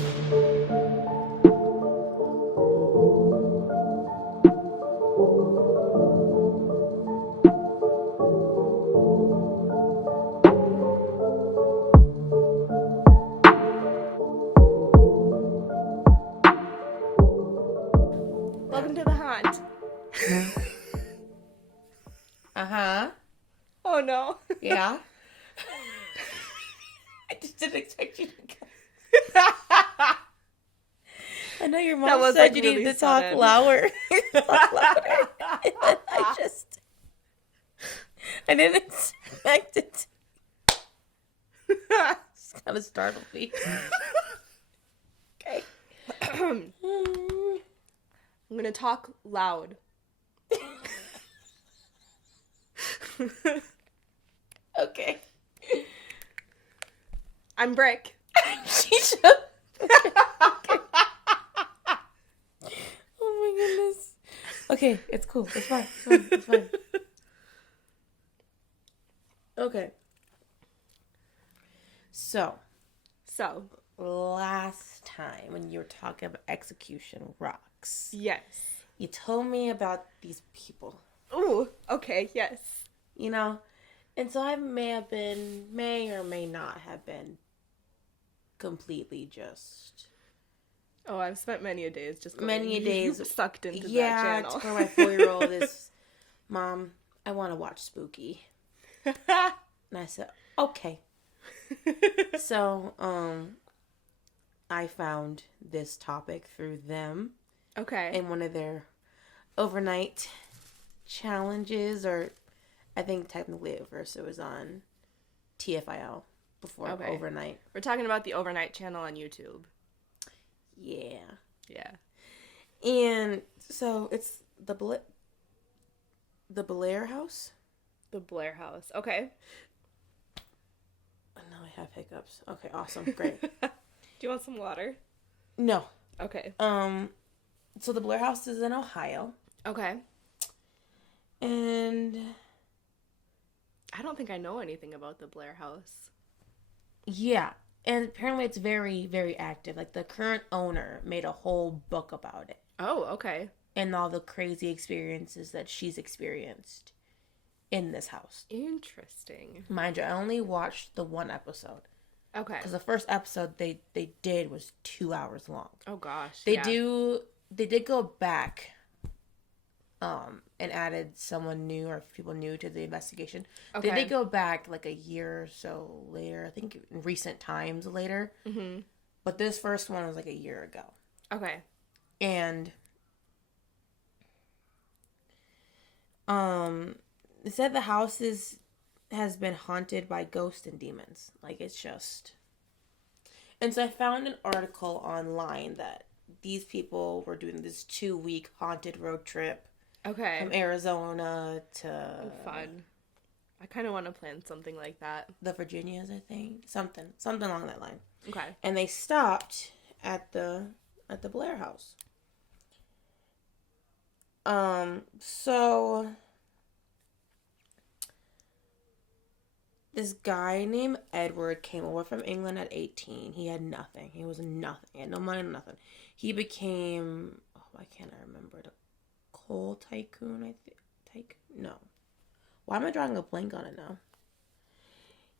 Welcome to the haunt. Uh-huh. Oh no. Yeah. I just didn't expect you to go. I know your mom was, said like, you really needed to talk sudden. louder. Talk louder. And I didn't expect it. Just kind of startled me. Okay. I'm gonna talk loud. Okay. I'm Brick. Sheesha. Okay. Oh my goodness. Okay, it's cool. It's fine. It's fine. Okay. So, last time when you were talking about execution rocks, Yes. you told me about these people, Ooh, okay, yes. you know? And so I may or may not have been completely just... Oh, I've spent many a days just sucked into that Yeah, channel. to where my 4-year-old is, Mom, I want to watch Spooky. And I said, okay. So, I found this topic through them. Okay. In one of their overnight challenges, or I think technically at first it was on TFIL before overnight. We're talking about the overnight channel on YouTube. Yeah. Yeah. And so it's the Bellaire House. The Bellaire House. Okay. Oh, now I have hiccups. Okay, awesome, great. Do you want some water? No. Okay. So the Bellaire House is in Ohio. Okay. And I don't think I know anything about the Bellaire House. yeah. And apparently it's very, very active. Like, the current owner made a whole book about it. Oh, okay. And all the crazy experiences that she's experienced in this house. Interesting. Mind you, I only watched the one episode. Okay. Because the first episode they did was 2 hours long. Oh, gosh. They did go back and added someone new or people new to the investigation. Okay. They did go back like a year or so later. I think in recent times later. Mm-hmm. But this first one was like a year ago. Okay. And it said the house has been haunted by ghosts and demons. Like, it's just... And so I found an article online that these people were doing this 2-week haunted road trip. Okay. From Arizona to... Oh, fun. I kind of want to plan something like that. The Virginias, I think. Something along that line. Okay. And they stopped at the Bellaire House. So this guy named Edward came over from England at 18. He had nothing. He was nothing. He had no money, nothing. He became, why can't I remember? The coal tycoon, I think. No. Why am I drawing a blank on it now?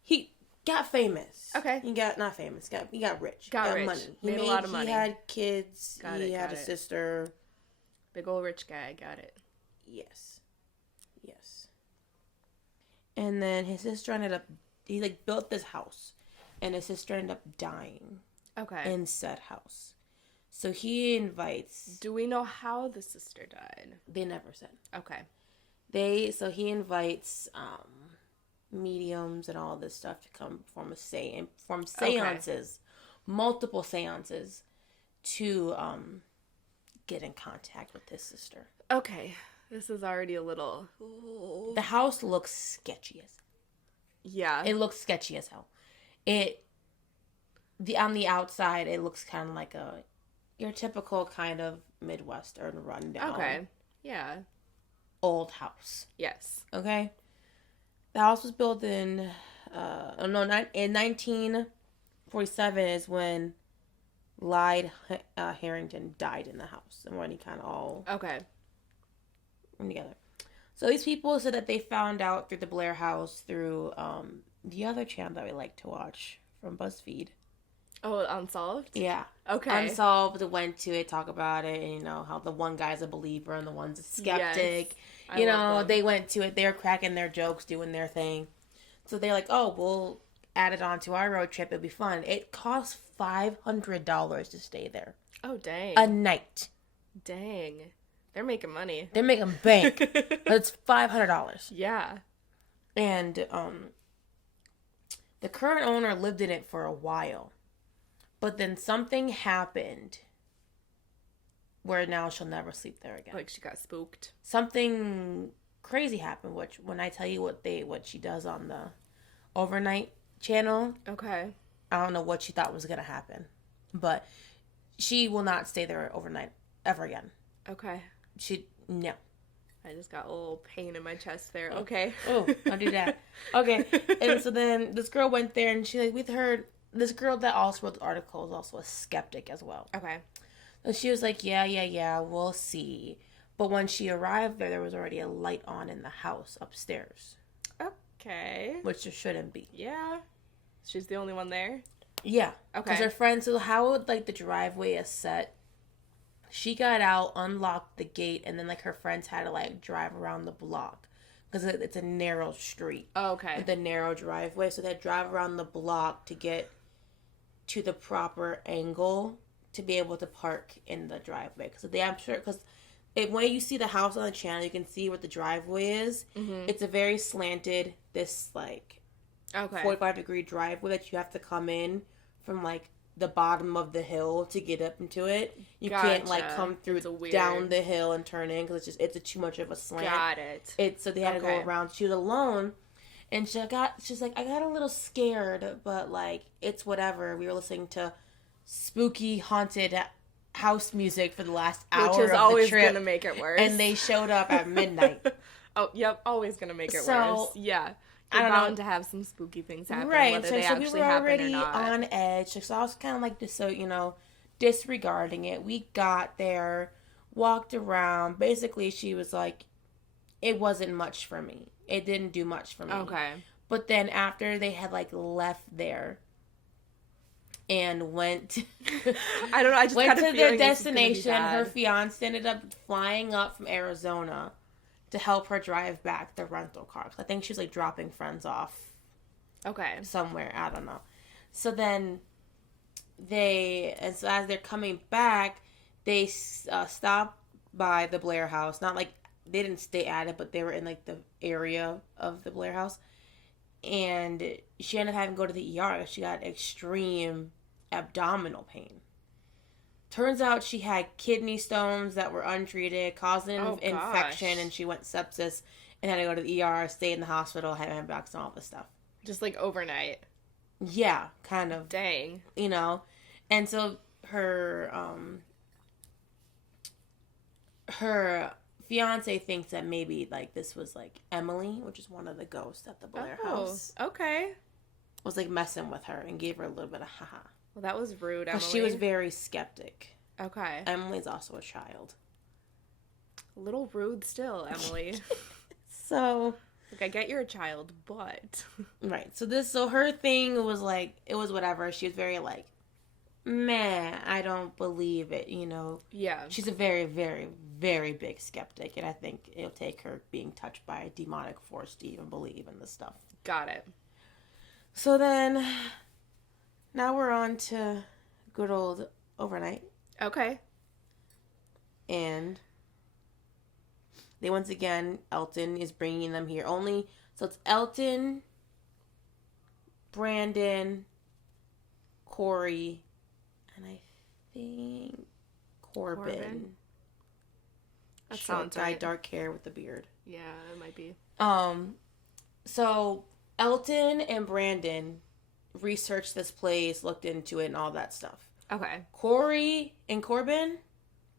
He got famous. Okay. He got, not famous, he got rich. Got rich. Money. Made a lot of money. He had kids. He had a it. sister. Big old rich guy. Got it. Yes. And then his sister ended up, he like built this house, and his sister ended up dying. Okay. In said house. So he invites. Do we know how the sister died? They never said. Okay. So he invites mediums and all this stuff to come perform seances, multiple seances, to get in contact with his sister. Okay. This is already a little... The house looks sketchy as... Yeah. It looks sketchy as hell. On the outside, it looks kind of like your typical kind of Midwestern rundown. Okay. Yeah. Old house. Yes. Okay? The house was built in 1947 is when lied Harrington died in the house, and when he kind of all Okay. went together. So these people said that they found out through the Bellaire House through the other channel that we like to watch from BuzzFeed. Oh, Unsolved? Yeah. Okay. Unsolved went to it, talk about it, and how the one guy's a believer and the one's a skeptic. Yes. I love them. They went to it, they were cracking their jokes, doing their thing. So they're like, oh, we'll add it on to our road trip, it'll be fun. It costs $500 to stay there. Oh, dang. A night. Dang. They're making money. They're making bank. But it's $500. Yeah. And the current owner lived in it for a while. But then something happened where now she'll never sleep there again. Like she got spooked. Something crazy happened, which when I tell you what she does on the overnight channel, Okay. I don't know what she thought was going to happen. But she will not stay there overnight ever again. Okay. No. I just got a little pain in my chest there. Okay. Oh, don't do that. Okay. And so then this girl went there and she with her, this girl that also wrote the article is also a skeptic as well. Okay. And she was like, yeah, we'll see. But when she arrived there was already a light on in the house upstairs. Okay. Which there shouldn't be. Yeah. She's the only one there? Yeah. Okay. Because her friends, so how the driveway is set, she got out, unlocked the gate, and then her friends had to drive around the block. Because it's a narrow street. Oh, okay. With a narrow driveway. So they drive around the block to get to the proper angle to be able to park in the driveway. Because when you see the house on the channel, you can see what the driveway is. Mm-hmm. It's a very slanted, okay, 45-degree driveway that you have to come in from the bottom of the hill to get up into it. You can't come through down the hill and turn in because it's too much of a slant. Got it. So they had to go around. She was alone, and she's like, I got a little scared, but it's whatever. We were listening to spooky haunted house music for the last hour of the trip, which is always gonna make it worse. And they showed up at midnight. Oh, yep, always gonna make it worse. Yeah. You're bound to have some spooky things happen, right? Whether they actually happen or not. We were already on edge, so I was kind of disregarding it. We got there, walked around. Basically, she was like, "It wasn't much for me. It didn't do much for me." Okay. But then after they had left there and went, I don't know. I just went to their destination. Her fiance ended up flying up from Arizona to help her drive back the rental car. I think she was dropping friends off. Okay. Somewhere. I don't know. So then as they're coming back, they stopped by the Bellaire House. Not they didn't stay at it, but they were in the area of the Bellaire House. And she ended up having to go to the ER. She got extreme abdominal pain. Turns out she had kidney stones that were untreated, causing infection, and she went sepsis and had to go to the ER, stay in the hospital, had antibiotics and all this stuff. Just overnight. Yeah, kind of. Dang. And so her fiance thinks that maybe this was Emily, which is one of the ghosts at the Bellaire House. Okay. Was messing with her and gave her a little bit of haha. Well, that was rude, Emily. Because she was very skeptic. Okay. Emily's also a child. A little rude still, Emily. So... I get you're a child, but... Right. So her thing was it was whatever. She was very meh, I don't believe it, Yeah. She's a very, very, very big skeptic, and I think it'll take her being touched by a demonic force to even believe in this stuff. Got it. So then... Now we're on to good old overnight. Okay. And they once again, Elton is bringing them here. So it's Elton, Brandon, Corey, and I think Corbin. That Short sounds guy, right. dark hair with a beard. Yeah, it might be. So Elton and Brandon researched this place, looked into it, and all that stuff. Okay. Corey and Corbin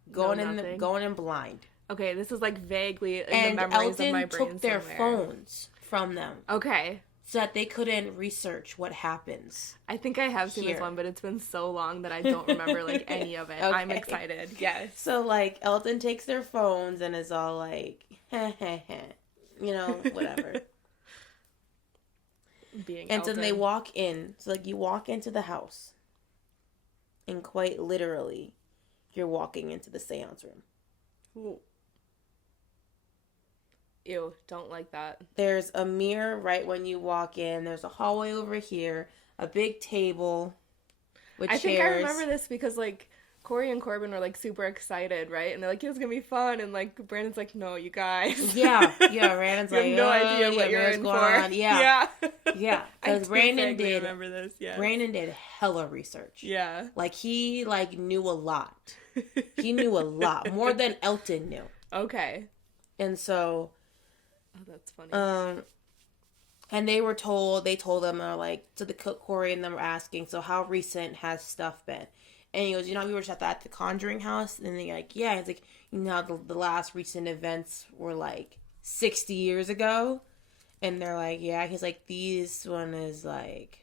going in blind. Okay, this is vaguely in and the memories Elton of my brain took their somewhere. phones from them. Okay. so that they couldn't research what happens. I think I have seen Here. this one, but it's been so long that I don't remember like any of it. I'm Okay. excited. Yes. So like Elton takes their phones and is all like, heh heh heh, you know, whatever. Being And so Elton. they walk in. So like you walk into the house, and quite literally, you're walking into the seance room. Ooh. Ew, don't like that. There's a mirror right when you walk in. There's a hallway over here, a big table with I chairs. think I remember this because like Corey and Corbin were like super excited, right? And they're like, "It's gonna be fun," and like Brandon's like, "No, you guys." Yeah. Brandon's You have like, no "Oh, idea what yeah, you're what's in going for. on?" Yeah. Yeah. Because Brandon did. remember this. Yeah. Brandon did hella research. Yeah. Like he like knew a lot. He knew a lot more than Elton knew. Okay. And so. Oh, that's funny. And they told them, like, so the Corey and them were asking, so how recent has stuff been? And he goes, you know, we were just at the Conjuring house, and they're like, yeah. He's like, you know, the last recent events were like 60 years ago, and they're like, yeah. He's like, this one is like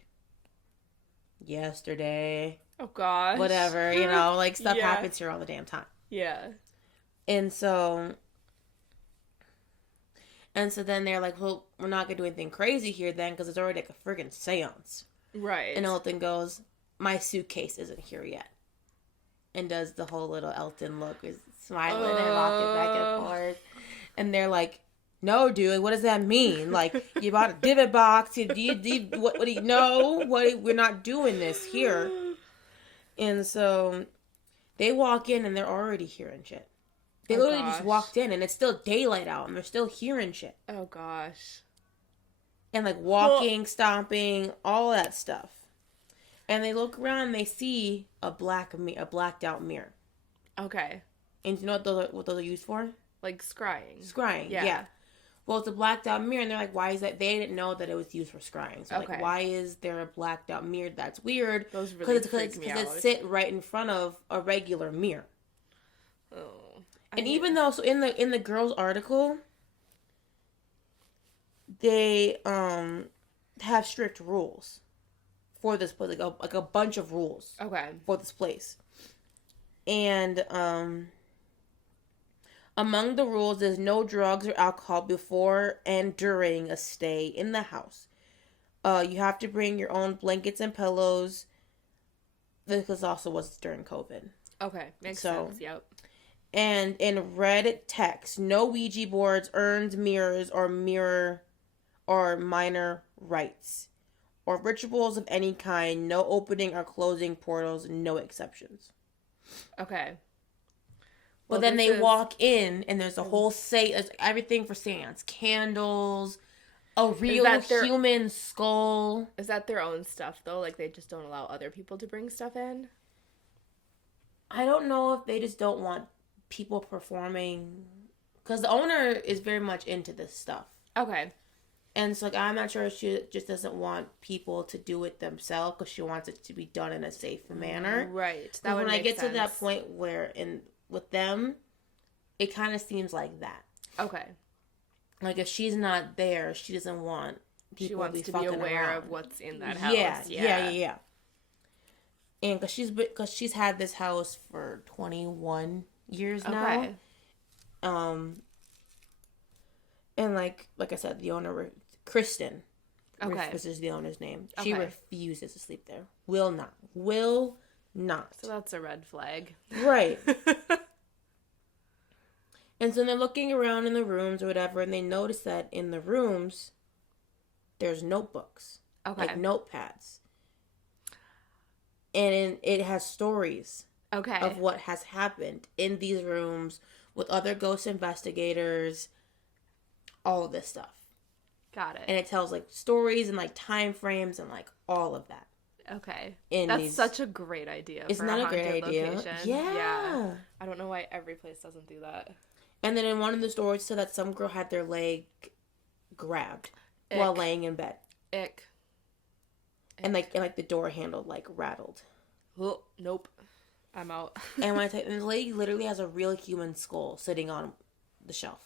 yesterday, Oh gosh. whatever, you know, like stuff Yeah. happens here all the damn time. Yeah. And so then they're like, well, we're not going to do anything crazy here then because it's already like a friggin' seance. Right. And Elton goes, my suitcase isn't here yet. And does the whole little Elton look, is smiling and rocking back and forth. And they're like, no, dude, what does that mean? Like, you bought a divot box. What do you know? We're not doing this here. And so they walk in and they're already hearing shit. They literally just walked in and it's still daylight out and they're still hearing shit. Oh gosh. And like walking, stomping, all that stuff. And they look around and they see a blacked out mirror. Okay. And you know what those are used for? Like scrying. Scrying, yeah. Well, it's a blacked out mirror and they're like, why is that? They didn't know that it was used for scrying. So like, why is there a blacked out mirror? That's weird. Those really freak me Because out. it sit right in front of a regular mirror. Oh. And even though, so in the girls' article, they have strict rules for this place, like a bunch of rules. Okay. For this place, and among the rules is no drugs or alcohol before and during a stay in the house. You have to bring your own blankets and pillows. This also was during COVID. Okay, makes sense. Yep. And in red text, no Ouija boards, urns, mirrors, or minor rites, or rituals of any kind. No opening or closing portals. No exceptions. Okay. But then they walk in, and there's a whole there's everything for seance. Candles, a real human skull. Is that their own stuff, though? Like, they just don't allow other people to bring stuff in? I don't know if they just don't want people performing. Because the owner is very much into this stuff. Okay. And so, like, I'm not sure if she just doesn't want people to do it themselves because she wants it to be done in a safe manner. Right. That when I get to that point where with them, it kind of seems like that. Okay. Like, if she's not there, she doesn't want people to be aware around. of what's in that house. Yeah. And because she's had this house for 21 years now. Okay. And like I said, the owner, Kristen, this is the owner's name. She refuses to sleep there. Will not. So that's a red flag. Right. And so they're looking around in the rooms or whatever, and they notice that in the rooms, there's notebooks. Okay. Like notepads. And it has stories. Okay. Of what has happened in these rooms with other ghost investigators, all of this stuff. Got it. And it tells like stories and like time frames and like all of that. Okay. That's such a great idea. Isn't that a great idea? Location. Yeah. I don't know why every place doesn't do that. And then in one of the stories said that some girl had their leg grabbed while laying in bed. Ick. And like the door handle like rattled. Oh, nope. I'm out. And when I tell you, the lady literally has a real human skull sitting on the shelf.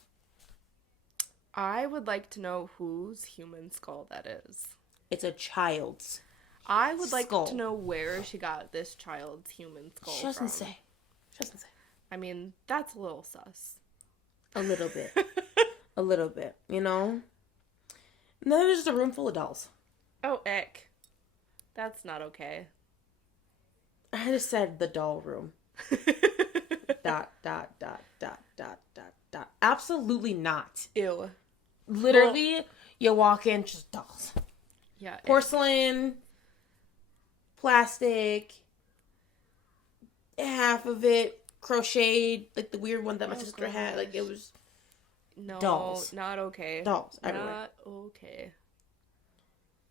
I would like to know whose human skull that is. It's a child's. I would like skull. to know where she got this child's human skull She doesn't from. say. She doesn't say. I mean, that's a little sus. A little bit. A little bit, you know? And then there's just a room full of dolls. Oh, eck. That's not okay. I just said the doll room. dot, dot, dot, dot, dot, dot, dot. Absolutely not. Ew. Literally, you walk in, just dolls. Yeah. Porcelain, plastic, half of it crocheted, like the weird one that my sister had. Like, it was No, dolls. not okay. Dolls everywhere. Not okay.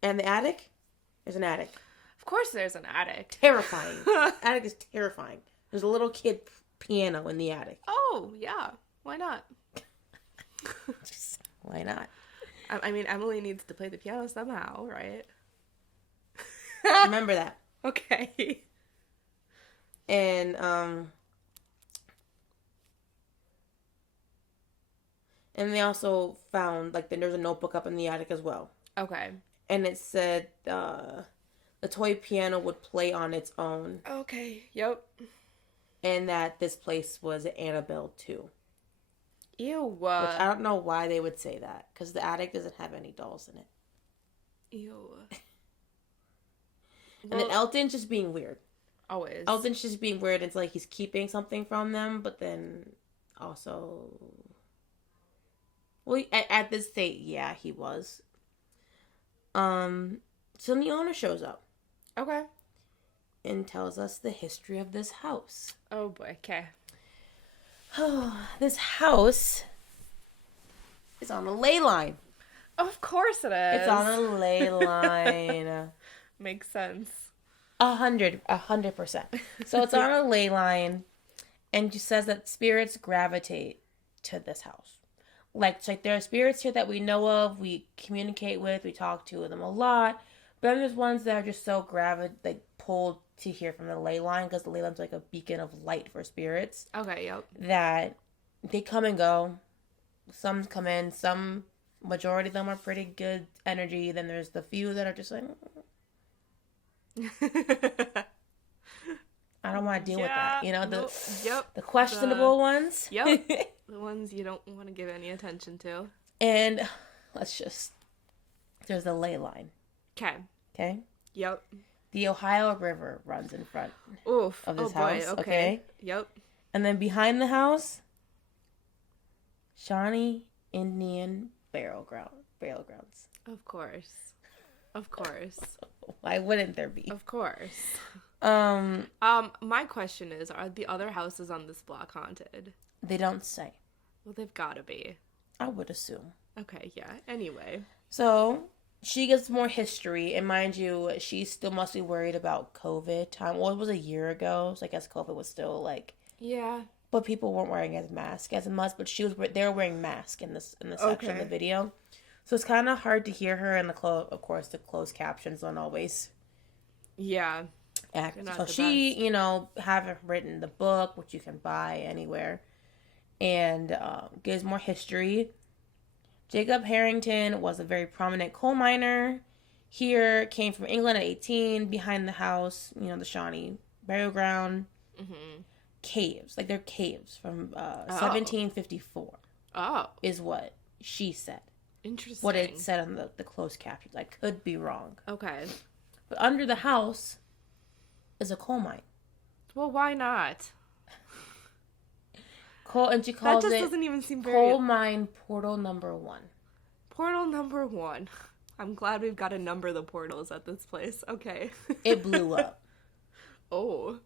And the attic? There's an attic. Of course there's an attic. Terrifying. Attic is terrifying. There's a little kid piano in the attic. Oh, yeah. Why not? Why not? I mean, Emily needs to play the piano somehow, right? Remember that. Okay. And they also found, like, there's a notebook up in the attic as well. Okay. And it said the toy piano would play on its own. Okay. Yep. And that this place was Annabelle too. Ew. Which I don't know why they would say that. Because the attic doesn't have any dolls in it. Ew. And then Elton's just being weird. Always. Elton's just being weird. It's like he's keeping something from them, but then also... Well, at this state, yeah, he was. So the owner shows up. Okay. And tells us the history of this house. Oh boy, okay. This house is on a ley line. Of course it is. It's on a ley line. Makes sense. 100%. So it's on a ley line, and she says that spirits gravitate to this house. Like there are spirits here that we know of, we communicate with, we talk to them a lot. But then there's ones that are just so pulled to hear from the ley line, because the ley line's like a beacon of light for spirits. Okay, yep. That they come and go. Some come in, majority of them are pretty good energy. Then there's the few that are just like, I don't want to deal with that. You know, the questionable ones. Yep. The ones you don't want to give any attention to. And there's the ley line. Okay? Yep. The Ohio River runs in front of this house. Boy, okay? Yep. And then behind the house, Shawnee Indian burial grounds. Of course. Of course. Why wouldn't there be? Of course. My question is, are the other houses on this block haunted? They don't say. Well, they've got to be. I would assume. Okay, yeah. Anyway. So, she gives more history, and mind you, she still must be worried about COVID time. Well, it was a year ago, so I guess COVID was still like... Yeah. But people weren't wearing masks as much, but they were wearing masks in the section of the video. So it's kind of hard to hear her, and of course, the closed captions don't always... Yeah. So she, have written the book, which you can buy anywhere, and gives more history. Jacob Harrington was a very prominent coal miner. Here, came from England at 18, behind the house, the Shawnee burial ground. Mm-hmm. Caves. Like, they're caves from 1754. Oh. Is what she said. Interesting. What it said on the closed captions. I could be wrong. Okay. But under the house is a coal mine. Well, why not? And she calls that just doesn't even seem very... Coal Mine Portal Number 1. Portal number 1. I'm glad we've got to number the portals at this place. Okay. It blew up. Oh.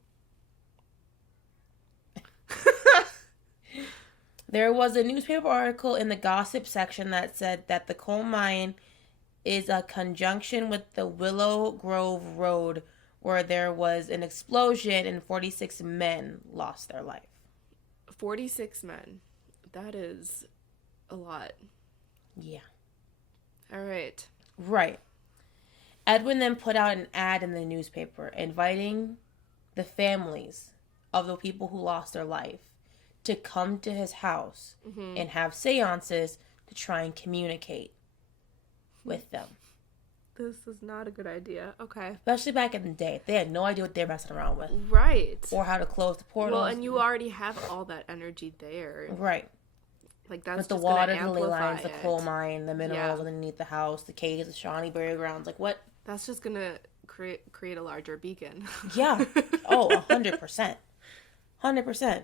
There was a newspaper article in the gossip section that said that the coal mine is a conjunction with the Willow Grove Road, where there was an explosion and 46 men lost their life. 46 men. That is a lot. Yeah. All right. Right. Edwin then put out an ad in the newspaper inviting the families of the people who lost their life to come to his house and have seances to try and communicate with them. This is not a good idea. Okay. Especially back in the day. They had no idea what they're messing around with. Right. Or how to close the portals. Well, and you already have all that energy there. Right. Like, that's with the just water, gonna the ley lines, amplify the coal mine, the minerals Yeah. underneath the house, the caves, the Shawnee burial grounds. Like, what? That's just gonna create a larger beacon. Yeah. Oh, 100%. 100%.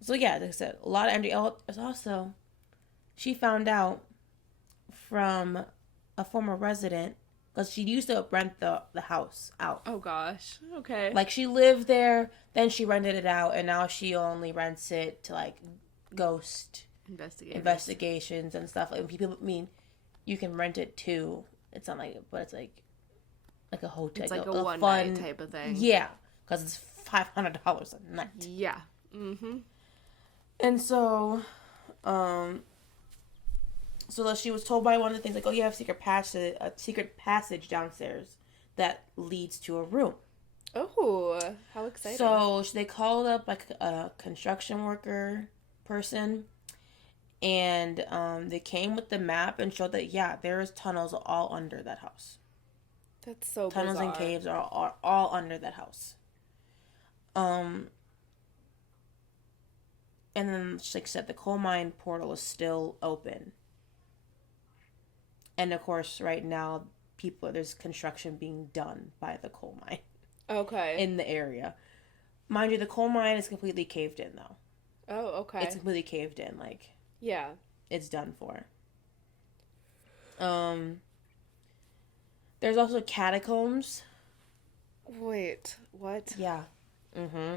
So, yeah, like I said, a lot of energy. It's also, she found out from a former resident, because she used to rent the house out. Oh, gosh. Okay. Like, she lived there, then she rented it out, and now she only rents it to, like, ghost investigations and stuff. Like, people, I mean, you can rent it too. It's not like, but it's like a hotel. It's like a one night type of thing. Yeah, because it's $500 a night. Yeah. Mm-hmm. And so, so she was told by one of the things, like, oh, you have a secret passage downstairs that leads to a room. Oh, how exciting. So they called up, like, a construction worker person, and they came with the map and showed that, yeah, there's tunnels all under that house. That's so Tunnels bizarre. and caves are all under that house. And then, like I said, the coal mine portal is still open. And, of course, right now, there's construction being done by the coal mine. Okay. In the area. Mind you, the coal mine is completely caved in, though. Oh, okay. It's completely caved in, like... Yeah. It's done for. There's also catacombs. Wait, what? Yeah. Mm-hmm.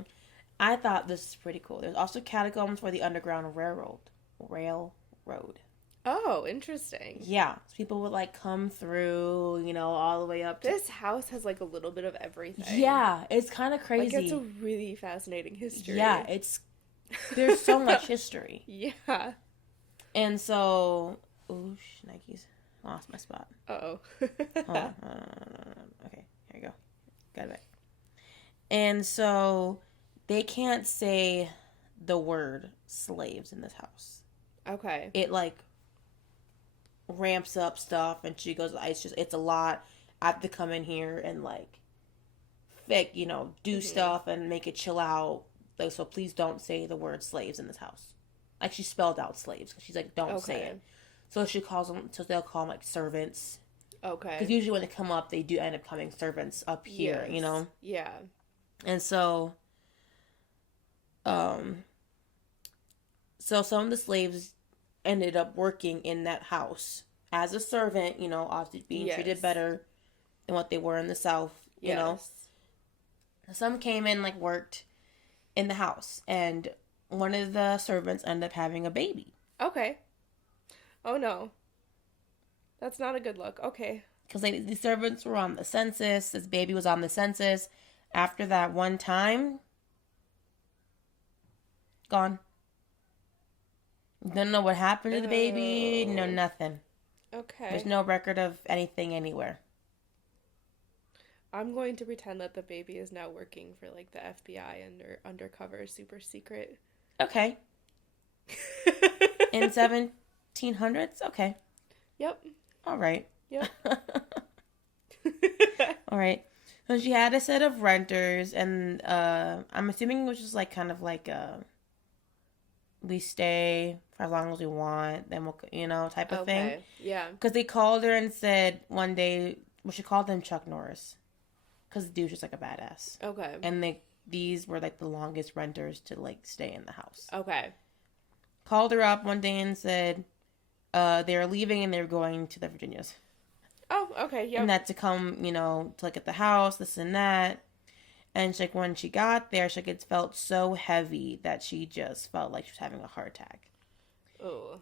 I thought this is pretty cool. There's also catacombs for the Underground Railroad. Oh, interesting. Yeah. So people would, like, come through, all the way up to... This house has, like, a little bit of everything. Yeah, it's kind of crazy. Like, it's a really fascinating history. Yeah, there's so much history. Yeah. And so... Ooh, Nikes. Lost my spot. Uh-oh. Hold on. Okay, here you go. Got it back. And so... They can't say the word slaves in this house. Okay. It, like, ramps up stuff, and she goes, it's a lot. I have to come in here and, like, do stuff and make it chill out. Like, so please don't say the word slaves in this house. Like, she spelled out slaves, because she's like, don't say it. So they'll call them, like, servants. Okay. Because usually when they come up, they do end up coming servants up here, yes. Yeah. And so... So some of the slaves ended up working in that house as a servant, obviously being treated better than what they were in the South, you know. Some came in, like, worked in the house, and one of the servants ended up having a baby. Okay. Oh, no. That's not a good look. Okay. Because the servants were on the census. This baby was on the census. After that one time... Gone. Don't know what happened to the baby. No, nothing. Okay. There's no record of anything anywhere. I'm going to pretend that the baby is now working for, like, the FBI undercover super secret. Okay. In 1700s? Okay. Yep. All right. Yep. All right. So she had a set of renters, and I'm assuming it was just, like, kind of like we stay for as long as we want, then we'll, type of thing. Yeah. Because they called her and said one day, she called him Chuck Norris. Because the dude's just, like, a badass. Okay. And these were, like, the longest renters to, like, stay in the house. Okay. Called her up one day and said they were leaving and they were going to the Virginias. Oh, okay, yeah. And that to come, to look at the house, this and that. And she, like, when she got there, she, like, it felt so heavy that she just felt like she was having a heart attack. Oh.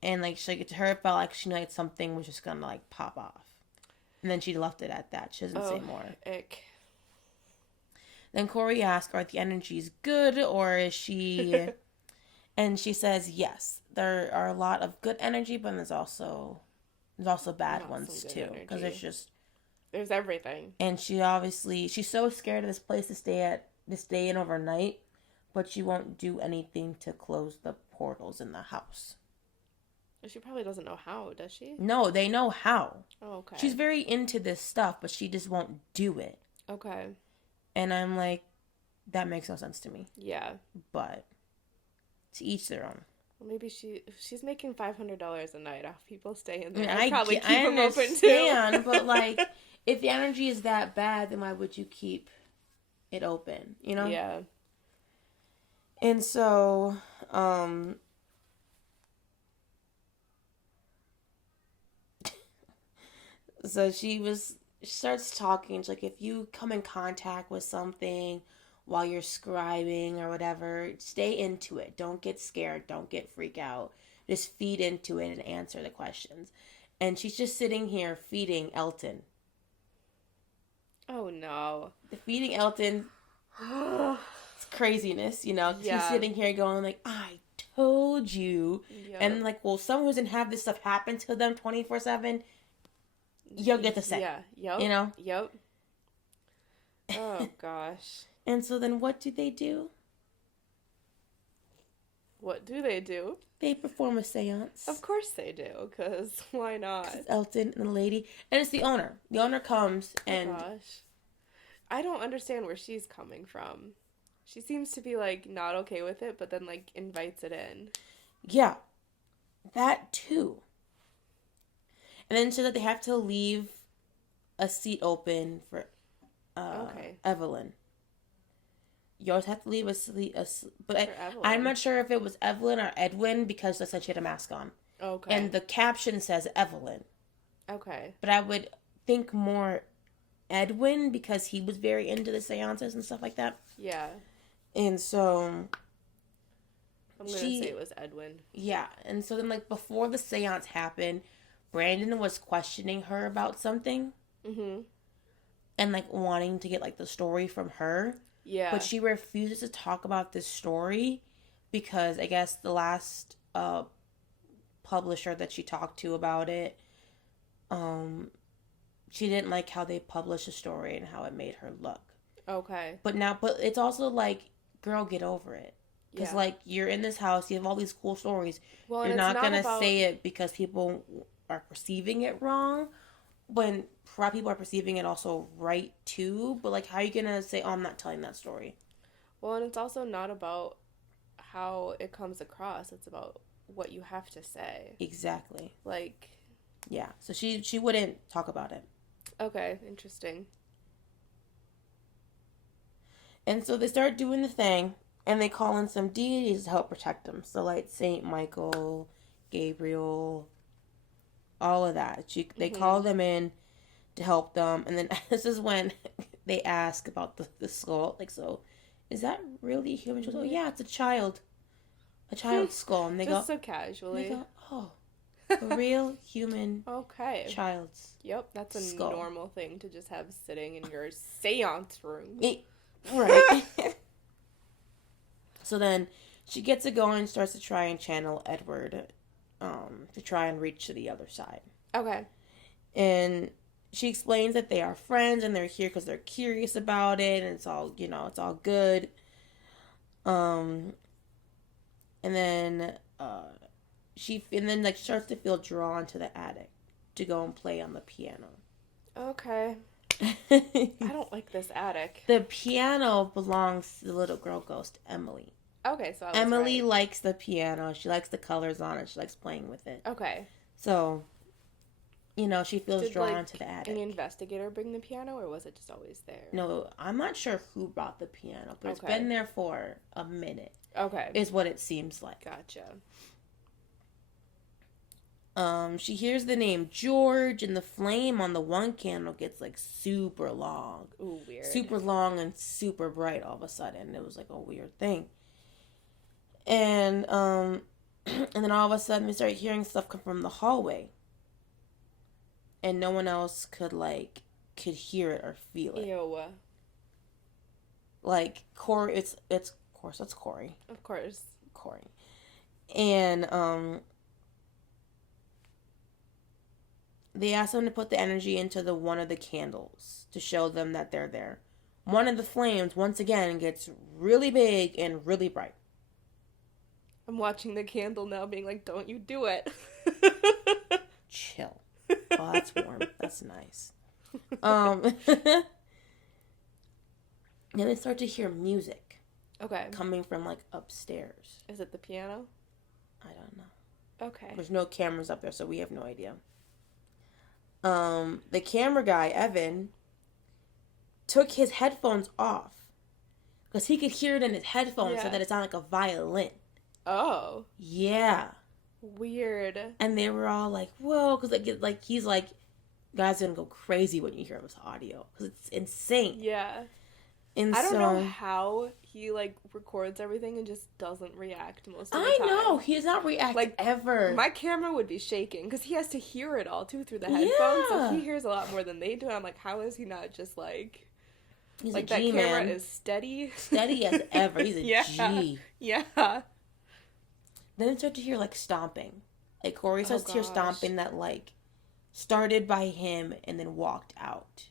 And, like, to her, it felt like she knew, like, something was just gonna, like, pop off. And then she left it at that. She doesn't say more. Ick. Then Corey asked her, are the energies good, or is she... And she says, yes, there are a lot of good energy, but there's also bad ones, too. Because there's everything. And she's so scared of this place to stay in overnight. but she won't do anything to close the portals in the house. She probably doesn't know how, does she? No, they know how. Oh, okay. She's very into this stuff, but she just won't do it. Okay. And I'm like, that makes no sense to me. Yeah. But to each their own. Well, maybe she's making $500 a night off people staying there. I mean, I'd probably keep I them open understand, too. but like, if the energy is that bad, then why would you keep it open? You know? Yeah. And so, so she starts talking. She's like, if you come in contact with something while you're scribing or whatever, stay into it. Don't get scared. Don't get freak out. Just feed into it and answer the questions. And she's just sitting here feeding Elton. Oh no. The feeding Elton, it's craziness, you know. Yeah. She's sitting here going like, I told you. Yep. And like, well, someone who doesn't have this stuff happen to them 24/7, you'll get the say. Yeah. Yep. You know? Yep. Oh gosh. And so then what do? What do they do? They perform a seance. Of course they do, because why not? Elton and the lady. And it's the owner. The owner comes and... Oh gosh. I don't understand where she's coming from. She seems to be, like, not okay with it, but then, like, invites it in. Yeah. That too. And then so that they have to leave a seat open for Okay. Evelyn. You always have to leave a seat, but For Evelyn. I'm not sure if it was Evelyn or Edwin because they said she had a mask on. Okay. And the caption says Evelyn. Okay. But I would think more Edwin because he was very into the seances and stuff like that. Yeah. And so... I'm going to say it was Edwin. Yeah. And so then, like, before the seance happened, Brandon was questioning her about something. Mm-hmm. And, like, wanting to get, like, the story from her. Yeah. But she refuses to talk about this story because I guess the last publisher that she talked to about it, she didn't like how they published the story and how it made her look. Okay. But it's also like, girl, get over it. Because, like, you're in this house, you have all these cool stories. Well, you're not going to say it because people are perceiving it wrong. When people are perceiving it also right too, but like, how are you gonna say, oh, I'm not telling that story? Well, and it's also not about how it comes across, it's about what you have to say. Exactly. Like, yeah, so she wouldn't talk about it. Okay, interesting. And so they start doing the thing, and they call in some deities to help protect them. So like Saint Michael, Gabriel, all of that. They call them in to help them. And then this is when they ask about the skull. Like, so, is that really human? She goes, oh, yeah, it's a child's skull. And they Just go, so casually. They go, oh, a real human Okay. child's Yep, that's a skull. normal thing to just have sitting in your seance room. Right. So then she gets it going, starts to try and channel Edward to try and reach to the other side. Okay. And she explains that they are friends and they're here because they're curious about it and it's all, it's all good. And then she starts to feel drawn to the attic to go and play on the piano. Okay. I don't like this attic. The piano belongs to the little girl ghost, Emily. Okay, so Emily likes the piano. She likes the colors on it. She likes playing with it. Okay. So, she feels drawn to the attic. Did an investigator bring the piano, or was it just always there? No, I'm not sure who brought the piano, but it's been there for a minute. Okay. Is what it seems like. Gotcha. She hears the name George, and the flame on the one candle gets, like, super long. Ooh, weird. Super long and super bright all of a sudden. It was, like, a weird thing. And, and then all of a sudden we start hearing stuff come from the hallway. And no one else could hear it or feel it. Ew. Like, Corey, of course, that's Corey. Of course. Corey. And, they asked them to put the energy into one of the candles to show them that they're there. one of the flames, once again, gets really big and really bright. I'm watching the candle now being like, don't you do it. Chill. Oh, that's warm. That's nice. Then they start to hear music. Okay. Coming from, like, upstairs. Is it the piano? I don't know. Okay. There's no cameras up there, so we have no idea. The camera guy, Evan, took his headphones off. Because he could hear it in his headphones so that it sounded like a violin. Oh. Yeah. Weird. And they were all like, whoa. Because, like, he's like, guys are going to go crazy when you hear this audio. Because it's insane. Yeah. And I don't know how he, like, records everything and just doesn't react most of the time. I know. He does not react, like, ever. My camera would be shaking because he has to hear it all, too, through the headphones. So he hears a lot more than they do. And I'm like, how is he not just, like... He's like, a G, that camera man. Is steady. Steady as ever. He's a G. Yeah. Then you start to hear, like, stomping. Like, Corey starts to hear stomping that, like, started by him and then walked out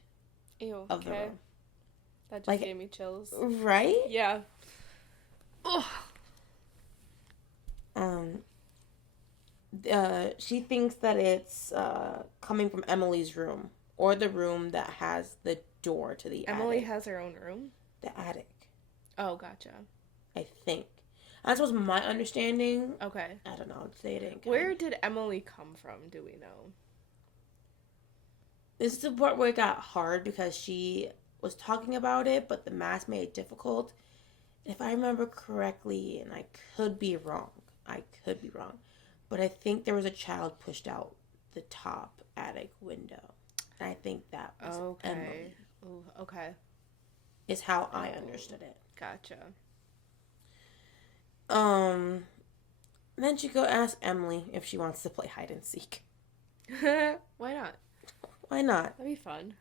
of the room. That just gave me chills. Right? Yeah. Ugh. She thinks that it's coming from Emily's room. Or the room that has the door to the attic. Emily has her own room? The attic. Oh, gotcha. I think. That was my understanding. Okay. I don't know. They didn't count. Where did Emily come from, do we know? This is the part where it got hard because she was talking about it, but the mask made it difficult. If I remember correctly, and I could be wrong, but I think there was a child pushed out the top attic window. And I think that was Emily. Ooh, okay. Is how I understood it. Gotcha. Then she go ask Emily if she wants to play hide and seek. Why not? Why not? That'd be fun.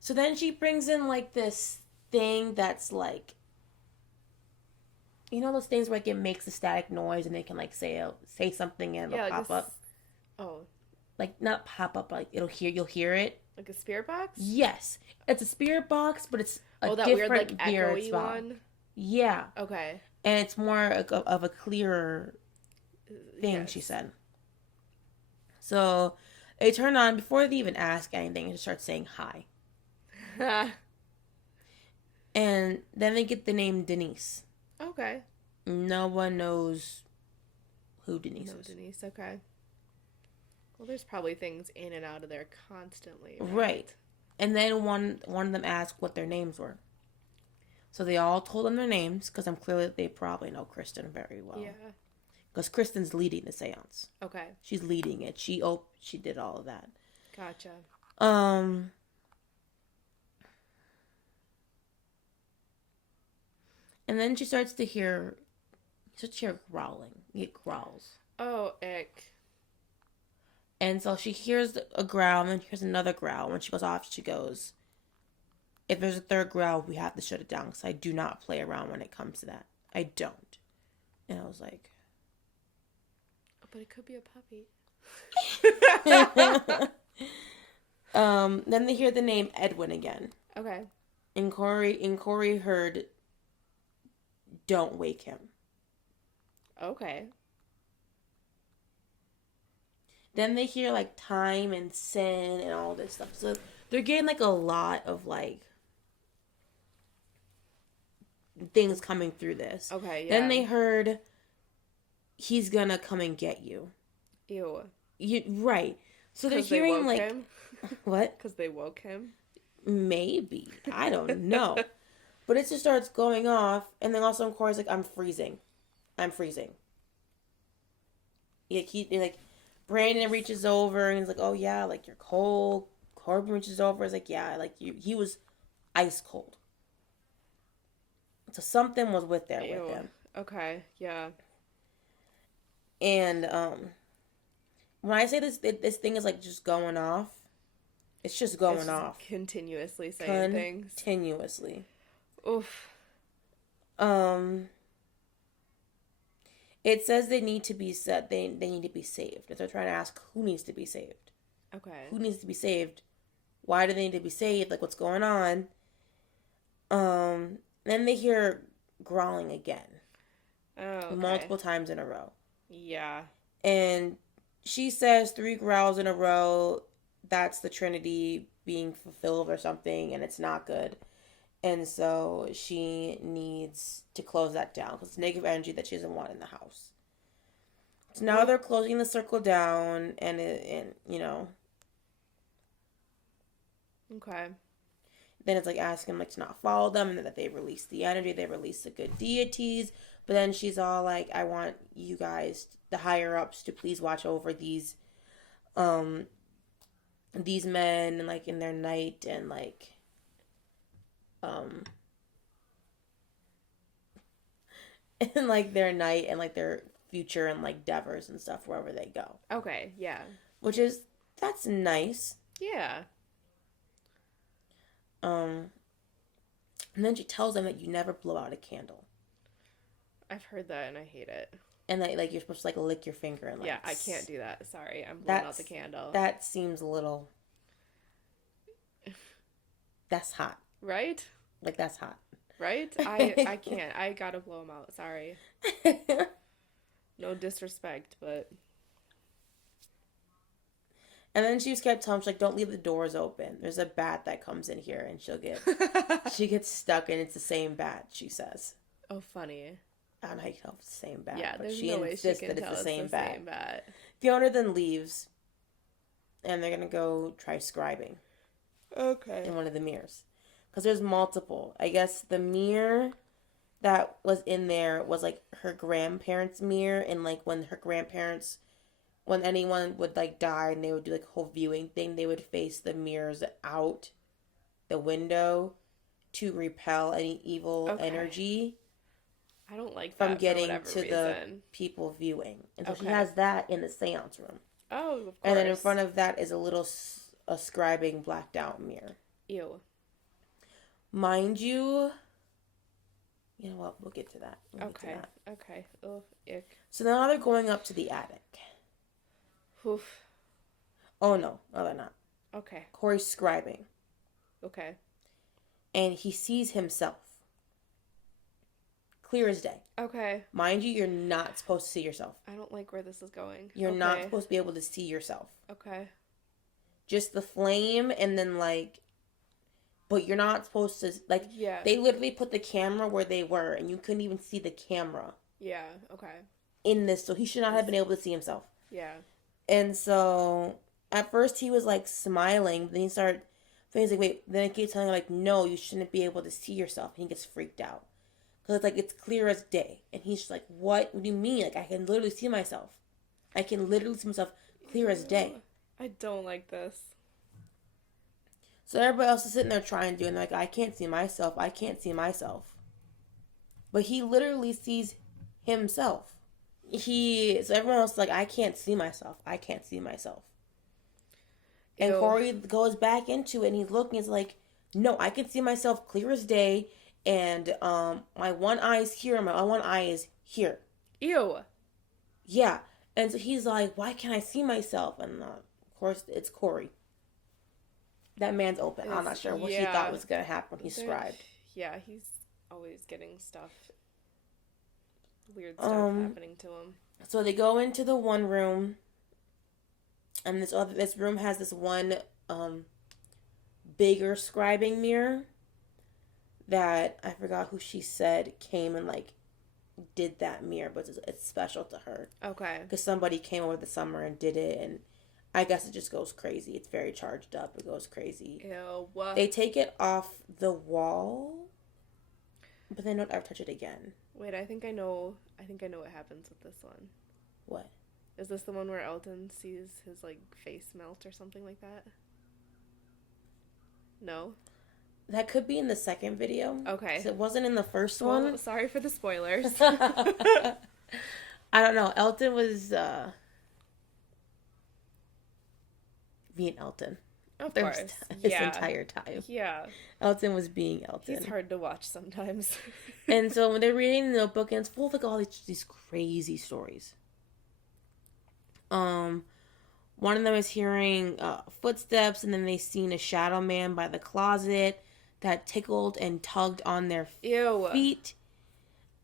So then she brings in, like, this thing that's, like, you know those things where, like, it makes a static noise and they can, like, say something and it'll pop up? Oh. Like, not pop up, like, you'll hear it. Like a spirit box? Yes. It's a spirit box, but it's a that different weird, like, spirit echoey box. one? Yeah. Okay. And it's more of a clearer thing, yes. She said. So, they turn on, before they even ask anything, and just start saying hi. And then they get the name Denise. Okay. No one knows who Denise is. Denise, okay. Well, there's probably things in and out of there constantly. Right. And then one of them asked what their names were. So they all told them their names, because they probably know Kristen very well. Yeah. Because Kristen's leading the seance. Okay. She's leading it. She did all of that. Gotcha. And then she starts to hear growling. It growls. Oh, ick. And so she hears a growl and hears another growl. When she goes off, she goes, if there's a third growl, we have to shut it down because I do not play around when it comes to that. I don't. And I was like... But it could be a puppy. Then they hear the name Edwin again. Okay. And Corey heard, don't wake him. Okay. Then they hear, like, time and sin and all this stuff. So they're getting, like, a lot of, like, things coming through this. Okay, yeah. Then they heard, he's gonna come and get you. Ew. Right. So they're hearing, like... Him? What? Because they woke him? Maybe. I don't know. But it just starts going off. And then also Corey's like, I'm freezing. Like, Brandon reaches over and he's like, oh, yeah, like, you're cold. Corbin reaches over. He's like, yeah, like, he was ice cold. So something was with him. Okay, yeah. And, when I say this thing is, like, just going off, it's just going off. Continuously saying things. Continuously. Oof. It says they need to be they need to be saved. If they're trying to ask who needs to be saved. Okay. Who needs to be saved? Why do they need to be saved? Like, what's going on? Then they hear growling again, Oh, okay. multiple times in a row. Yeah. And she says 3 growls in a row, that's the Trinity being fulfilled or something, and it's not good. And so she needs to close that down because it's negative energy that she doesn't want in the house. So now Oh, they're closing the circle down, and okay. then it's like asking them like to not follow them, and that they release the energy, they release the good deities. But then she's all like, I want you guys, the higher ups, to please watch over um these men and like in their night and like um in like their night and like their future and like devers and stuff wherever they go. Okay, yeah. Which is that's nice. Yeah. Um and then she tells them that you never blow out a candle. I've heard that and I hate it. And that like you're supposed to like lick your finger and like Yeah, I can't do that. Sorry, I'm blowing out the candle. that seems a little that's hot. Right? Like that's hot. Right? I can't. I gotta blow them out. Sorry. No disrespect, but And then she just kept telling him, she's like, don't leave the doors open. There's a bat that comes in here and she gets stuck and it's the same bat, she says. oh, funny. I don't know how you can tell if it's the same bat. Yeah, but there's she no way she insists can that tell it's the same the bat. same bat. The owner then leaves and they're going to go try scribing Okay. in one of the mirrors. Because there's multiple. I guess the mirror that was in there was like her grandparents' mirror, and like when her grandparents, when anyone would like die and they would do like a whole viewing thing, they would face the mirrors out the window to repel any evil energy I don't like from that getting for whatever to reason. the people viewing. And so she Okay. has that in the seance room. Oh, of course. And then in front of that is a scribing blacked out mirror. Ew. Mind you, you know what? We'll get to that. Okay. Okay. Oh, ick. So now they're going up to the attic. Oof. Oh no, they're not. Okay. Corey's scribing. Okay. And he sees himself. Clear as day. Okay. Mind you, you're not supposed to see yourself. I don't like where this is going. You're not supposed to be able to see yourself. Okay. Just the flame and then like, but you're not supposed to, like, Yeah. they literally put the camera where they were and you couldn't even see the camera. Yeah. Okay. In this, so he should not have been able to see himself. Yeah. And so at first he was like smiling, but then he's like, wait, then it keeps telling him like, no, you shouldn't be able to see yourself. And he gets freaked out. Because it's like, it's clear as day. And he's just like, what do you mean? Like, I can literally see myself. I can literally see myself clear as day. I don't like this. So everybody else is sitting there trying to do it, and they're like, I can't see myself. I can't see myself. But he literally sees himself. So everyone else is like, I can't see myself. I can't see myself. And Ew. Corey goes back into it and he's looking, it's like, no, I can see myself clear as day, and my one eye is here and my one eye is here. Ew. Yeah. And so he's like, why can't I see myself? And of course it's Corey. That man's open. I'm not sure what he thought was going to happen when he scribed. Yeah, he's always getting stuff. Weird stuff happening to him. So they go into the one room, and this room has this one bigger scribing mirror that I forgot who she said came and like did that mirror, but it's special to her. Okay. Because somebody came over the summer and did it, and I guess it just goes crazy. It's very charged up. It goes crazy. Ew. What? They take it off the wall, but they don't ever touch it again. Wait, I think I know what happens with this one. What? Is this the one where Elton sees his like face melt or something like that? No? That could be in the second video. Okay. It wasn't in the first Well, one. sorry for the spoilers. I don't know. Elton was being Elton. Of course. This entire time. Yeah. Elton was being Elton. He's hard to watch sometimes. And so when they're reading the notebook, and it's full of like all these crazy stories. One of them is hearing footsteps, and then they seen a shadow man by the closet. that tickled and tugged on their Ew. feet.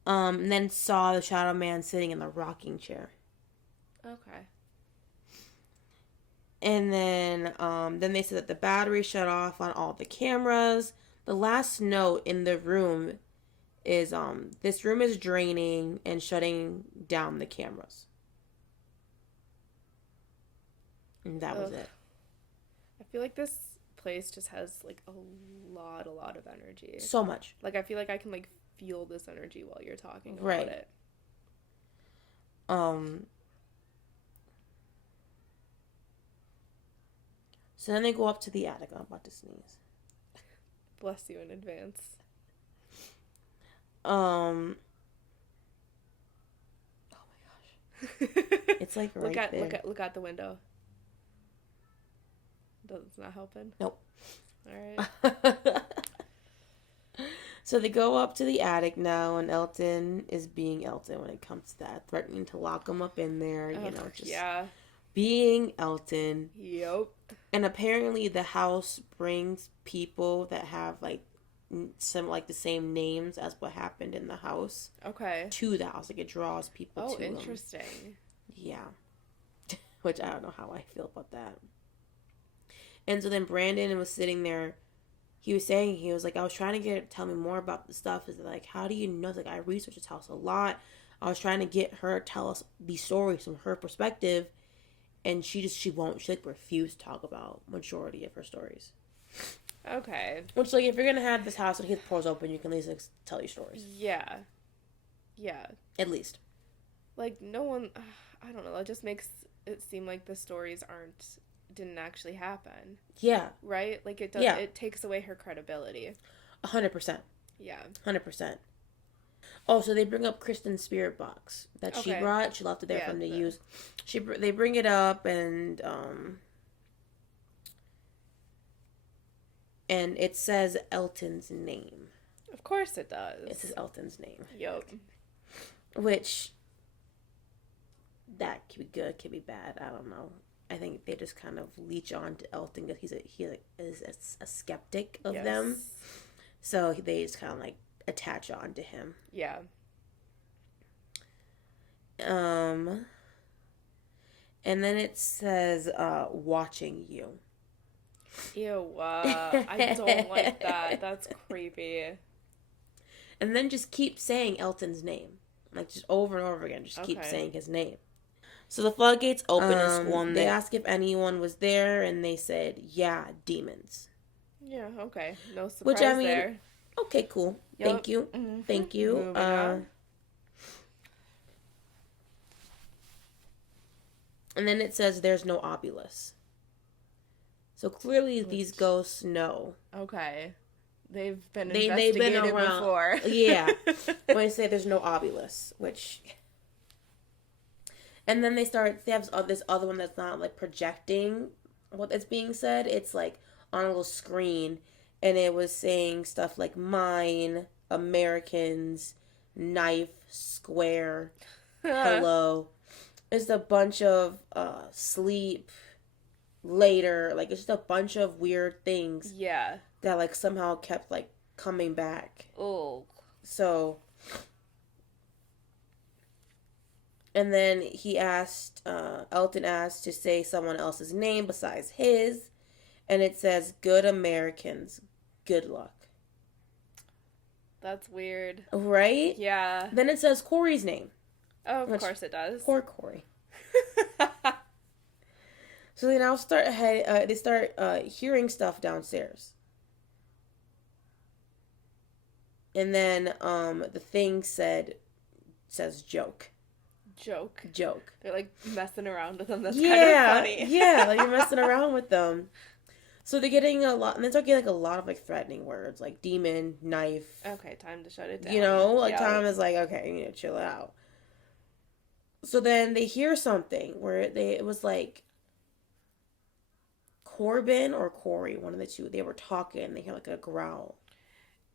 And then saw the shadow man sitting in the rocking chair. Okay. And then they said that the battery shut off on all the cameras. The last note in the room is this room is draining and shutting down the cameras. And that was it. I feel like this place just has like a lot of energy. So much. Like I feel like I can like feel this energy while you're talking about Right. it. So then they go up to the attic. I'm about to sneeze. Bless you in advance. Oh my gosh. It's like right there. Look out the window. It's not helping? Nope. All right. So they go up to the attic now, and Elton is being Elton when it comes to that. Threatening to lock him up in there, just being Elton. Yep. And apparently the house brings people that have, like, some, like, the same names as what happened in the house. Okay. To the house. Like, it draws people to them. Oh, interesting. Yeah. Which I don't know how I feel about that. And so then Brandon was sitting there. He was saying, he was like, I was trying to get her to tell me more about the stuff. Is like, how do you know? Like, I researched this house a lot. I was trying to get her to tell us these stories from her perspective. And she won't. She, like, refused to talk about majority of her stories. Okay. Which, like, if you're going to have this house and his pores open, you can at least, like, tell your stories. Yeah. Yeah. At least. Like, no one, I don't know, that just makes it seem like the stories didn't actually happen. Yeah. Right? Like, it does, it takes away her credibility. 100%. Yeah. 100%. Oh, so they bring up Kristen's spirit box that she brought. She left it there for them to use. They bring it up, and it says Elton's name. Of course it does. It says Elton's name. Yup. Which, that could be good, could be bad. I don't know. I think they just kind of leech on to Elton because he is a skeptic of them. So they just kind of like attach on to him. Yeah. And then it says, watching you. Ew, I don't like that. That's creepy. And then just keep saying Elton's name. Like, just over and over again. Just keep saying his name. So the floodgates open in school, and they asked if anyone was there, and they said, yeah, demons. Yeah, okay. No surprise there. Okay, cool. Yep. Thank you. Mm-hmm. Thank you. And then it says there's no obulus. So clearly these ghosts know. Okay. They've been investigated before. Yeah. When I say there's no obulus, which... And then they have this other one that's not, like, projecting what is being said. It's, like, on a little screen. And it was saying stuff like mine, Americans, knife, square, hello. It's a bunch of sleep, later. Like, it's just a bunch of weird things. Yeah. That, like, somehow kept, like, coming back. Oh. So... And then Elton asked to say someone else's name besides his. And it says, good Americans, good luck. That's weird. Right? Yeah. Then it says Corey's name. Oh, of course it does. Poor Corey. So they now start hearing stuff downstairs. And then the thing says joke. Joke. They're like messing around with them. That's kind of funny. Yeah, like you're messing around with them. So they're getting a lot, and they're talking like a lot of like threatening words, like demon, knife. Okay, time to shut it down. You know, like Tom is like, okay, you need to chill out. So then they hear something where it was like Corbin or Corey, one of the two. They were talking. They hear like a growl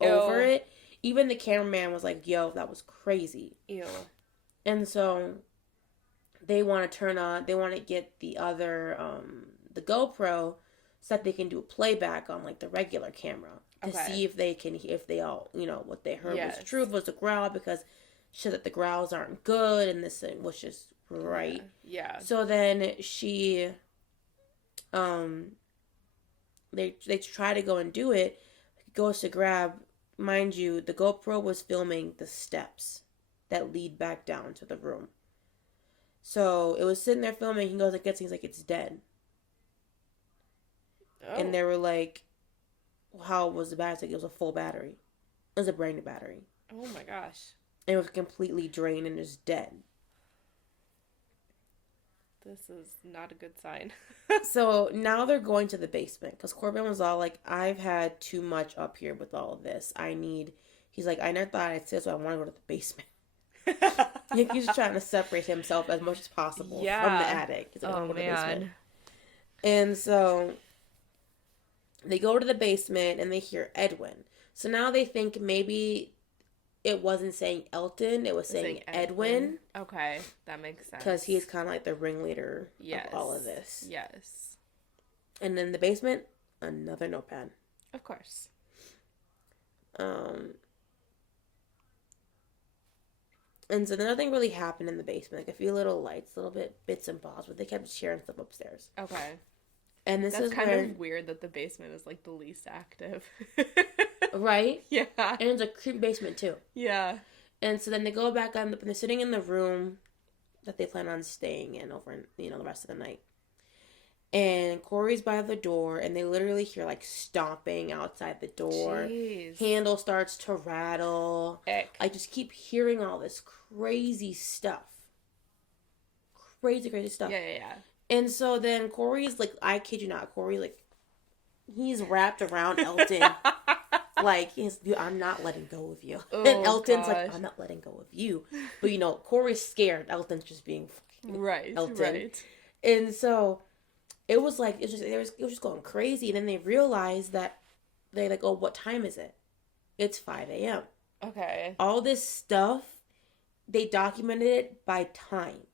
over it. Even the cameraman was like, "Yo, that was crazy." Ew. And so they want to get the other, the GoPro so that they can do a playback on like the regular camera to see if they all, what they heard was true, was a growl, because she said that the growls aren't good, and this thing was just right. Yeah. So then they try to go and do it. Goes to grab, mind you, the GoPro was filming the steps that lead back down to the room. So it was sitting there filming. He goes, he's like, it's dead. Oh. And they were like, how was the battery? Like, it was a full battery. It was a brand new battery. Oh my gosh. And it was completely drained and just dead. This is not a good sign. So now they're going to the basement, because Corbin was all like, I've had too much up here with all of this. He's like, I never thought I'd say, so I want to go to the basement. He's trying to separate himself as much as possible from the attic. He's like, I want to go to the basement. And so they go to the basement and they hear Edwin. So now they think maybe it wasn't saying Elton, it was saying Edwin. Okay, that makes sense. Because he's kind of like the ringleader of all of this. Yes. And then the basement, another notepad. Of course. And so nothing really happened in the basement. Like a few little lights, little bits and bobs, but they kept sharing stuff upstairs. Okay. And that's kind of weird that the basement is like the least active. Right? Yeah. And it's a creepy basement too. Yeah. And so then they go back and they're sitting in the room that they plan on staying in over, the rest of the night. And Corey's by the door, and they literally hear like stomping outside the door. Jeez. Handle starts to rattle. Ick. I just keep hearing all this crazy stuff. Crazy stuff. Yeah. And so then Corey's like, I kid you not, Corey, like, he's wrapped around Elton. Like, I'm not letting go of you. Oh, and Elton's like, I'm not letting go of you. But, Corey's scared. Elton's just being fucking Elton. Right. And so it was like, it was just going crazy. And then they realized that they're like, oh, what time is it? It's 5 a.m. Okay. All this stuff, they documented it by time.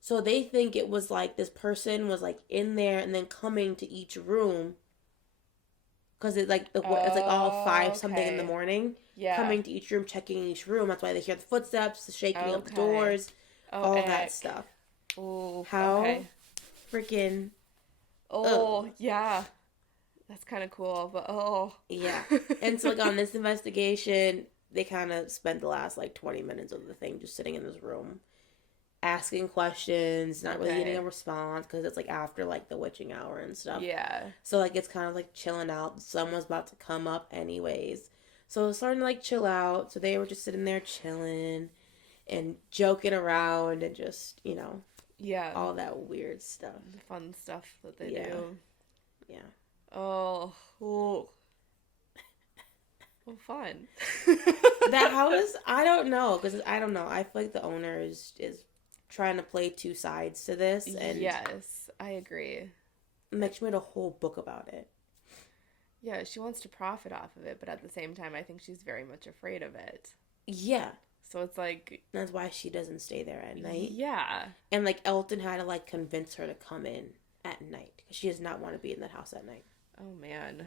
So they think it was like this person was like in there and then coming to each room. Because it's like all 5 something in the morning. Yeah. Coming to each room, checking each room. That's why they hear the footsteps, the shaking of the doors, all that stuff. Oh, how freaking. Oh, yeah. That's kind of cool, but yeah. And so like on this investigation, they kind of spent the last like 20 minutes of the thing just sitting in this room, asking questions, not really getting a response, because it's like after like the witching hour and stuff. Yeah. So like it's kind of like chilling out. The sun was about to come up anyways, so it was starting to like chill out. So they were just sitting there chilling and joking around and just all that weird stuff, the fun stuff that they do. Yeah. Oh. Well, fun. That house, I don't know, because I don't know. I feel like the owner is trying to play two sides to this, and yes, I agree. Like, she made a whole book about it. Yeah, she wants to profit off of it, but at the same time, I think she's very much afraid of it. Yeah. So it's like, that's why she doesn't stay there at night. Yeah. And like Elton had to like convince her to come in at night, because she does not want to be in that house at night. Oh man.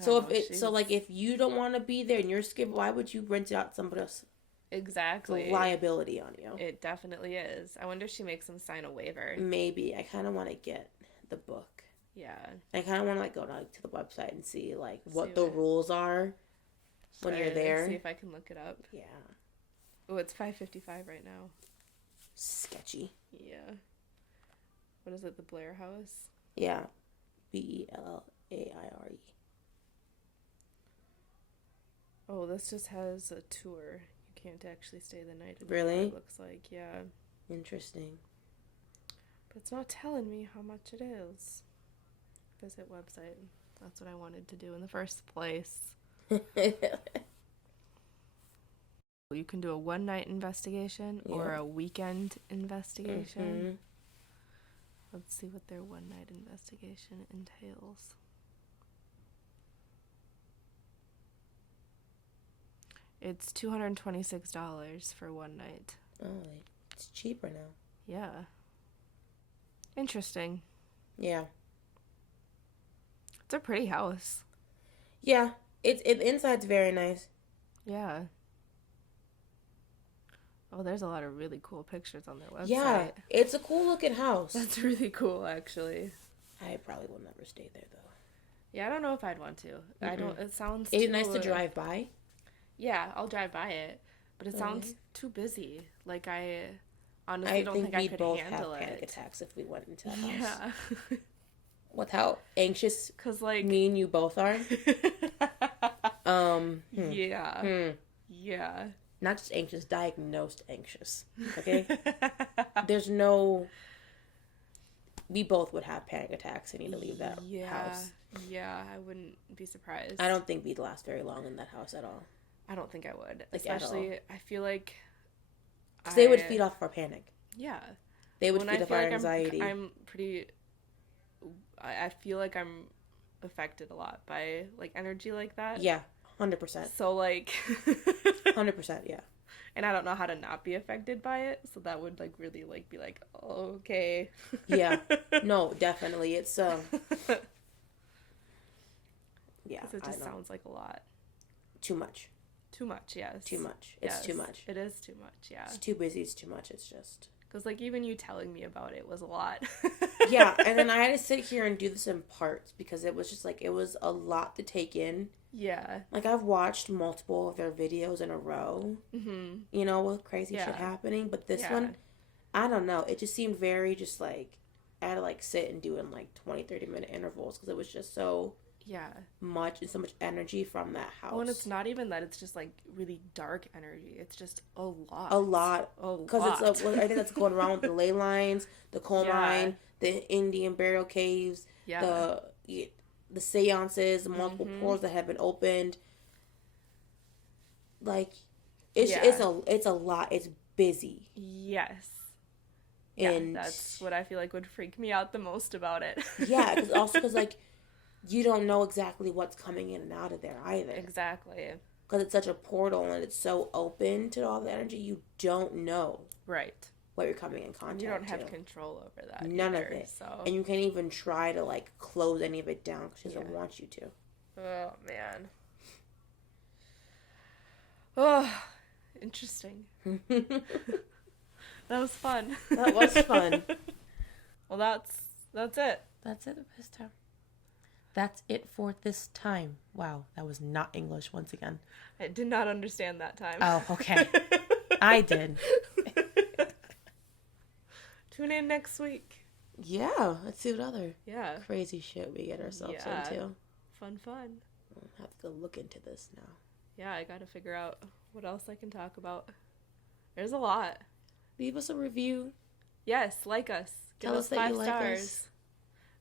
So if you don't want to be there and you're scared, why would you rent it out to somebody else? Exactly. Liability on you. It definitely is. I wonder if she makes them sign a waiver. Maybe. I kind of want to get the book. Yeah. I kind of want to like go to the website and see like what the rules are when you're there. See if I can look it up. Yeah. Oh, it's $5.55 right now. Sketchy. Yeah. What is it? The Bellaire House? Yeah. Bellaire. Oh, this just has a tour. You can't actually stay the night. Really? It looks like, yeah. Interesting. But it's not telling me how much it is. Visit website. That's what I wanted to do in the first place. You can do a one-night investigation or a weekend investigation. Mm-hmm. Let's see what their one-night investigation entails. It's $226 for one night. Oh, it's cheaper now. Yeah. Interesting. Yeah. It's a pretty house. Yeah, the inside's very nice. Yeah. Oh, there's a lot of really cool pictures on their website. Yeah, it's a cool looking house. That's really cool, actually. I probably will never stay there though. Yeah, I don't know if I'd want to. Mm-mm. I don't. It sounds. It's nice to drive by. Yeah, I'll drive by it, but it sounds too busy. Like I honestly don't think I could handle it. I think we'd both have panic attacks if we went into that house. Yeah. With how anxious, cause like me and you both are. Yeah. Yeah. Not just anxious, diagnosed anxious. Okay? There's no... We both would have panic attacks and need to leave that house. Yeah, I wouldn't be surprised. I don't think we'd last very long in that house at all. I don't think I would. Like, especially, I feel like... Because they would feed off our panic. Yeah. They would feed off our anxiety. I'm pretty... I feel like I'm affected a lot by, like, energy like that. Yeah. 100%. So, like... 100%, yeah. And I don't know how to not be affected by it. So that would, like, really, like, be like, oh, okay. Yeah. No, definitely. It's, yeah. Because it just sounds like a lot. Too much. Too much, yes. Too much. It's too much. It is too much, yeah. It's too busy. It's too much. It's just... Because, like, even you telling me about it was a lot. Yeah, and then I had to sit here and do this in parts because it was just, like, it was a lot to take in. Yeah. Like, I've watched multiple of their videos in a row, you know, with crazy shit happening. But this one, I don't know. It just seemed very just, like, I had to, like, sit and do it in, like, 20, 30-minute intervals because it was just so... much and so much energy from that house. Well, and it's not even that, it's just like really dark energy. It's just a lot. Because it's I think that's going around with the ley lines, the coal mine, the Indian burial caves, the seances, the multiple portals that have been opened. Like, it's a lot. It's busy. Yes. And that's what I feel like would freak me out the most about it. Yeah, because like, you don't know exactly what's coming in and out of there either. Exactly. Because it's such a portal and it's so open to all the energy, you don't know. Right. What you're coming in contact with. You don't have control over that. None of it. So. And you can't even try to, like, close any of it down because she doesn't want you to. Oh, man. Oh, interesting. That was fun. That was fun. Well, that's it. That's it this time. That's it for this time. Wow, that was not English once again. I did not understand that time. Oh, okay. I did. Tune in next week. Yeah, let's see what other crazy shit we get ourselves into. Fun. I'll have to go look into this now. Yeah, I gotta figure out what else I can talk about. There's a lot. Leave us a review. Yes, like us. Tell us that 5 stars. Like us.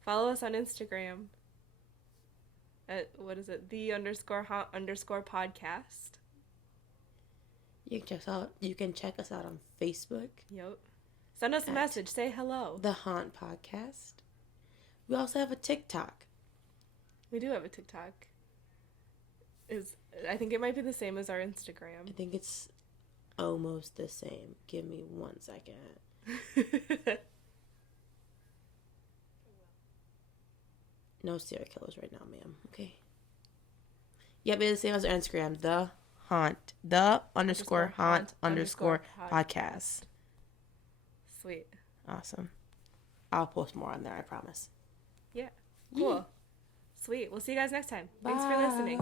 Follow us on Instagram. At, what is it? _podcast. You can check us out on Facebook. Yep. Send us a message. Say hello. The Haunt Podcast. We also have a TikTok. We do have a TikTok. I think it might be the same as our Instagram. I think it's almost the same. Give me 1 second. No serial killers right now, ma'am. Okay. Yep, it's the same as our Instagram. The Haunt. _Haunt_podcast. Sweet. Awesome. I'll post more on there, I promise. Yeah. Cool. Sweet. We'll see you guys next time. Thanks for listening.